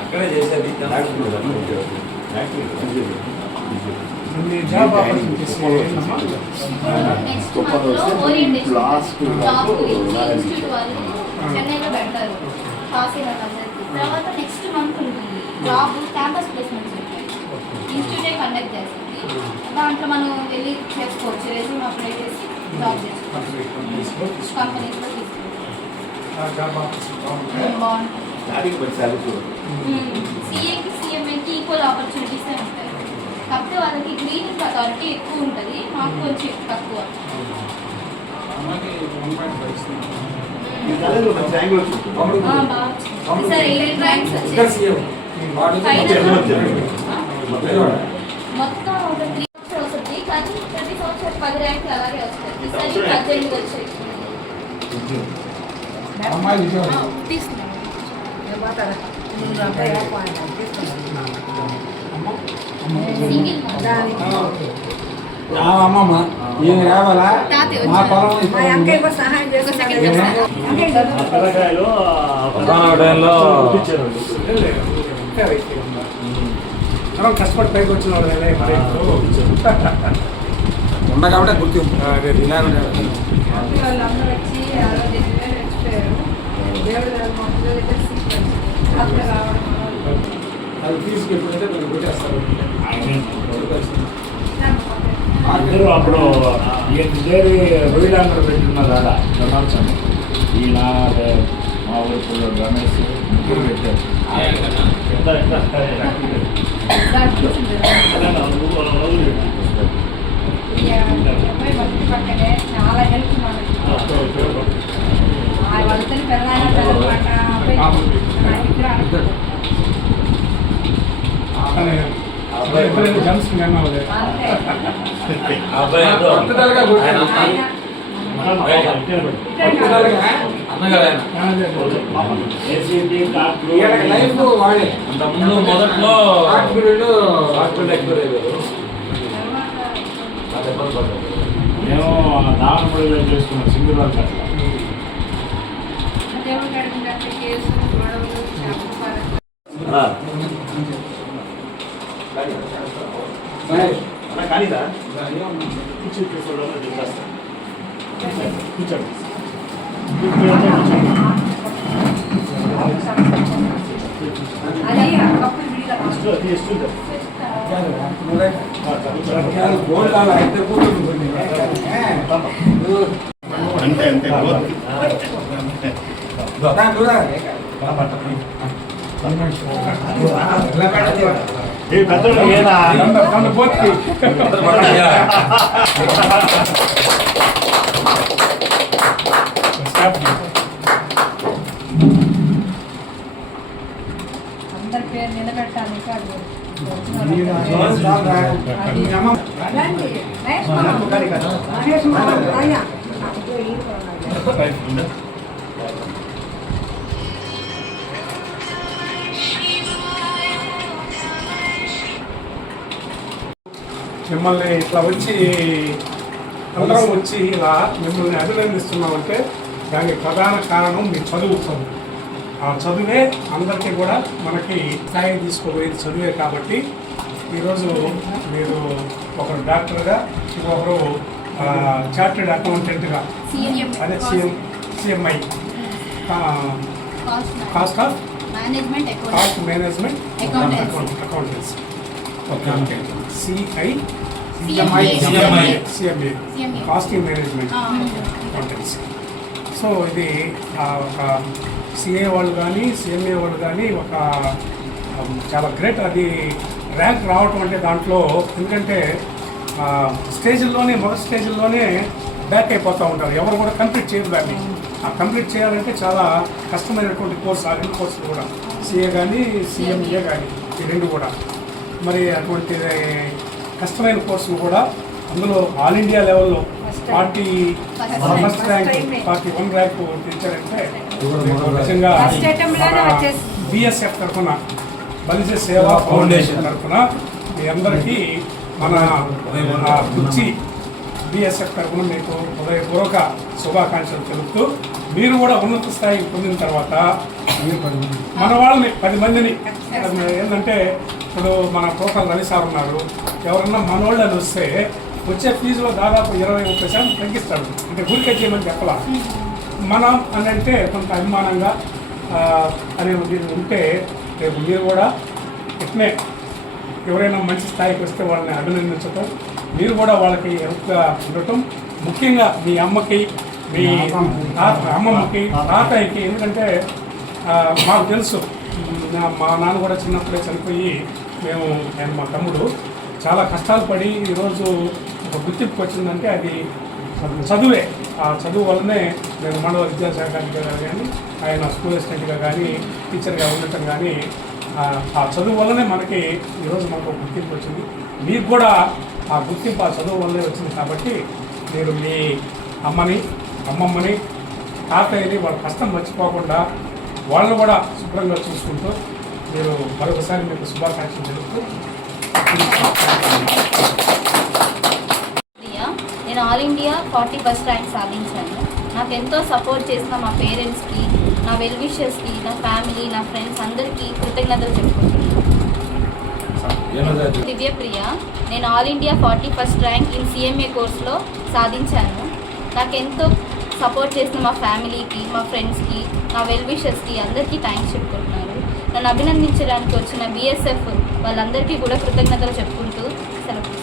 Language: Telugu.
అక్కడే చేసేది జాబ్ ఆపర్చునిటీస్ చెన్నైలో పెడతారు తర్వాత నెక్స్ట్ మంత్ ఉంటుంది జాబ్ క్యాంపస్ ప్లేస్మెంట్స్ ఉంటాయి ఇన్స్టిట్యూటే కండక్ట్ చేస్తుంది దాంట్లో మనం వెళ్ళి చేసుకోవచ్చు రెజ్యూమ్ అప్లై చేసి జాబ్ చేసుకోవచ్చు కంపెనీస్లో సిఏకి సిఎంఏకి ఈక్వల్ ఆపర్చునిటీస్ ఉంటాయి కాకపోతే వాళ్ళకి గ్రీన్ అథారిటీ ఎక్కువ ఉంటుంది మాకు కొంచెం తక్కువ సార్ 8 ర్యాంక్స్ మొత్తం ఒక 3 వస్తుంది కానీ ప్రతి సంవత్సరం 10 ర్యాంకులు అలాగే వస్తాయి ఈసారి 18 వచ్చాయి అమ్మమ్మ ఏమి రావాలా మా పొలం కష్టపడి పైకి వచ్చిన ఉన్నా కాబట్టి గుర్తింపు అది తీసుకెళ్ళిపోతే కొట్టేస్తారు అందరూ అప్పుడు ఇద్దరు వీళ్ళందరూ పెట్టున్నారు ఆడ జనార్దన్ ఈయన మా ఊరు రమేష్ ముగ్గురు పెట్టారు చాలా హెల్ప్ వాళ్ళతో జమ్స్ లైఫ్ వాడే అంత ముందు మొదట్లో మేము దావనపల్లిలో చేసుకున్నాం సింగిల్ అట్లా కానీదా కూర్చోండి అంతే అంతే పెద్దలు అందరి పేరు నిలబెట్టాలి మిమ్మల్ని ఇట్లా వచ్చి అందరం వచ్చి ఇలా మిమ్మల్ని అభినందిస్తున్నామంటే దానికి ప్రధాన కారణం మీ చదువు. ఆ చదువే అందరికీ కూడా మనకి స్థాయి తీసుకోబోయేది చదువే. కాబట్టి ఈరోజు మీరు ఒకరు డాక్టర్గా, ఇంకొకరు చార్టెడ్ అకౌంటెంట్గా, అదే CMI cost management accountancy CMA costing management accountancy. So ఇది ఒక సిఏ వాళ్ళు కానీ సిఎంఏ వాళ్ళు కానీ ఒక చాలా గ్రేట్. అది ర్యాంక్ రావటం అంటే దాంట్లో ఎందుకంటే స్టేజ్లోనే మొదటి స్టేజ్లోనే బ్యాక్ అయిపోతూ ఉంటారు, ఎవరు కూడా కంప్లీట్ చేయరు దాన్ని. ఆ కంప్లీట్ చేయాలంటే చాలా కష్టమైనటువంటి కోర్సు. ఆ రెండు కోర్సులు కూడా సిఏ కానీ సిఎంఏ కానీ ఈ రెండు కూడా మరి అటువంటి కష్టమైన కోర్సులు కూడా అందులో ఆల్ ఇండియా లెవెల్లో ఫస్ట్ ర్యాంక్ 41 ర్యాంక్ తెచ్చారంటే నిజంగా బిఎస్ఎఫ్ తరఫున బలిజ సేవా ఫౌండేషన్ తరఫున మీ అందరికీ మన కుర్చీ బిఎస్ఎఫ్ తరఫున మీకు హృదయపూర్వక శుభాకాంక్షలు తెలుపుతూ మీరు కూడా ఉన్నత స్థాయికి పొందిన తర్వాత మన వాళ్ళని 10 మందిని ఏంటంటే ఇప్పుడు మన టోటల్ రవి సార్ ఉన్నారు, ఎవరన్నా మనోళ్ళు అని వస్తే వచ్చే ఫీజులో దాదాపు 20-30% తగ్గిస్తాడు. అంటే ఊరికే చేయమని చెప్పాల, మనం అని అంటే కొంత అభిమానంగా అనే ఉంటే రేపు మీరు కూడా ఇట్నే ఎవరైనా మంచి స్థాయికి వస్తే వాళ్ళని అభినందించటం, మీరు కూడా వాళ్ళకి హెల్ప్గా ఉండటం, ముఖ్యంగా మీ అమ్మకి, మీ అమ్మమ్మకి, తాతయ్యకి. ఎందుకంటే మాకు తెలుసు, మా నాన్న కూడా చిన్నప్పుడే చనిపోయి నేను మా తమ్ముడు చాలా కష్టాలు పడి ఈరోజు ఒక గుర్తింపుకి వచ్చిందంటే అది చదువే. ఆ చదువు వల్లనే నేను మండల విద్యాశాఖ అధికారిగా కానీ, ఆయన స్కూల్ అసిస్టెంట్గా కానీ, టీచర్గా ఉండటం కానీ, ఆ చదువు వల్లనే మనకి ఈరోజు మనకు గుర్తింపు వచ్చింది. మీకు కూడా ఆ గుర్తింపు ఆ చదువు వల్లే వచ్చింది. కాబట్టి మీరు మీ అమ్మని, అమ్మమ్మని, తాతయ్యని వాళ్ళ కష్టం మర్చిపోకుండా వాళ్ళని కూడా శుభ్రంగా చూసుకుంటూ మీరు మరొకసారి మీకు శుభాకాంక్షలు తెలుపుతూ. నేను ఆల్ ఇండియా 41st ర్యాంక్ సాధించాను. నాకు ఎంతో సపోర్ట్ చేసిన మా పేరెంట్స్కి, నా వెల్ విషర్స్కి, నా ఫ్యామిలీ, నా ఫ్రెండ్స్ అందరికీ కృతజ్ఞతలు చెప్పుకుంటున్నాను. దివ్యప్రియ, నేను all India 41st rank in CMA కోర్సులో సాధించాను. నాకు ఎంతో సపోర్ట్ చేసిన మా ఫ్యామిలీకి, మా ఫ్రెండ్స్కి, నా వెల్ విషర్స్కి అందరికీ థ్యాంక్స్ చెప్పుకుంటున్నాను. నన్ను అభినందించడానికి వచ్చిన బిఎస్ఎఫ్ వాళ్ళందరికీ కూడా కృతజ్ఞతలు చెప్పుకుంటూ సెలవు.